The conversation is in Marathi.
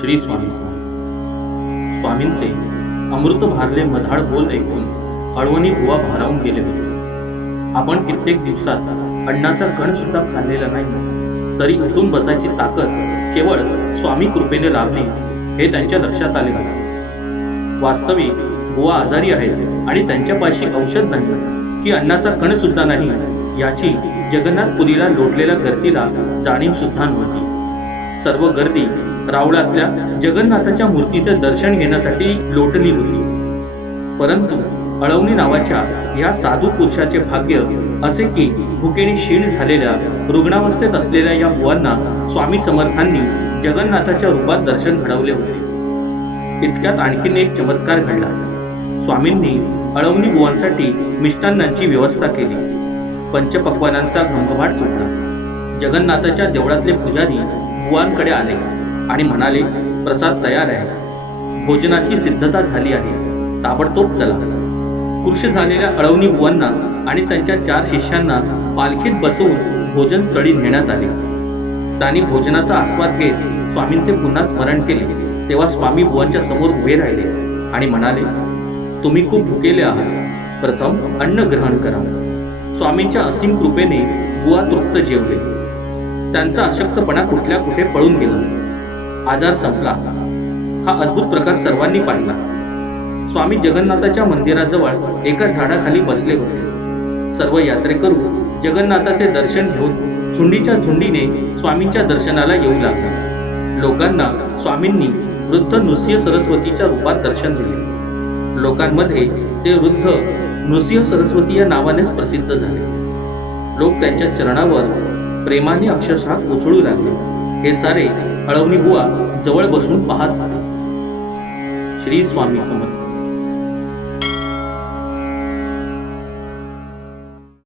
श्री स्वामी स्वामींचे अमृत भारले मधाळ बोल ऐकून अळवणी बुवा भारावून गेले होते. आपण कित्येक दिवसात अण्णाचा कण सुद्धा खाल्लेला नाही. तरी उठून बसायची ताकद केवळ स्वामी कृपेने लाभली हे त्यांच्या लक्षात आले होते वास्तविक बुवा आजारी आहेत आणि त्यांच्यापाशी औषध नाही की अण्णाचा कण सुद्धा नाही याची जगन्नाथपुरीला लोटलेल्या गर्दीला जाणीव सुद्धा नव्हती. सर्व गर्दी रावळातल्या जगन्नाथाच्या मूर्तीचं दर्शन घेण्यासाठी लोटली होती. परंतु अळवणी नावाच्या या साधू पुरुषाचे भाग्य असे की भुकेने क्षीण झालेल्या रुग्णावस्थेत असलेल्या या बुवांना स्वामी समर्थांनी जगन्नाथाच्या रूपात दर्शन घडवले होते. इतक्यात आणखीन एक चमत्कार घडला. स्वामींनी अळवणी बुवांसाठी मिष्टान्नांची व्यवस्था केली. पंचपक्वानांचा घमघमाट सुटला. जगन्नाथाच्या देवळातले पुजारी बुवांकडे आले आणि म्हणाले प्रसाद तयार आहे. भोजनाची सिद्धता झाली आहे. ताबडतोब चला. कृष झालेल्या अळवणी बुवांना आणि त्यांच्या चार शिष्यांना पालखीत बसवून भोजन स्थळी नेण्यात आले. त्यांनी भोजनाचा आस्वाद घेत स्वामींचे पुन्हा स्मरण केले. तेव्हा स्वामी बुवांच्या समोर उभे राहिले आणि म्हणाले तुम्ही खूप भुकेले आहात. प्रथम अन्न ग्रहण करा. स्वामींच्या असीम कृपेने बुवा तृप्त जेवले. त्यांचा अशक्तपणा कुठल्या कुठे पळून गेला. आजार संपला. हा अद्भुत प्रकार सर्वांनी पाहिला. स्वामी जगन्नाथाच्या मंदिराजवळ एका झाडाखाली बसले होते. सर्व यात्रेकरू जगन्नाथाचे दर्शन घेऊन झुंडीच्या झुंडीने स्वामींच्या दर्शनाला येऊ लागले. लोकांना स्वामींनी वृद्ध नृसिंह सरस्वतीच्या रूपात दर्शन दिले. लोकांमध्ये ते वृद्ध नृसिंह सरस्वती या नावानेच प्रसिद्ध झाले. लोक त्यांच्या चरणावर प्रेमाने अक्षरशः उचळू लागले. हे सारे अळवणी बुवा जवळ बसून पाहत होते. श्री स्वामी समर्थ.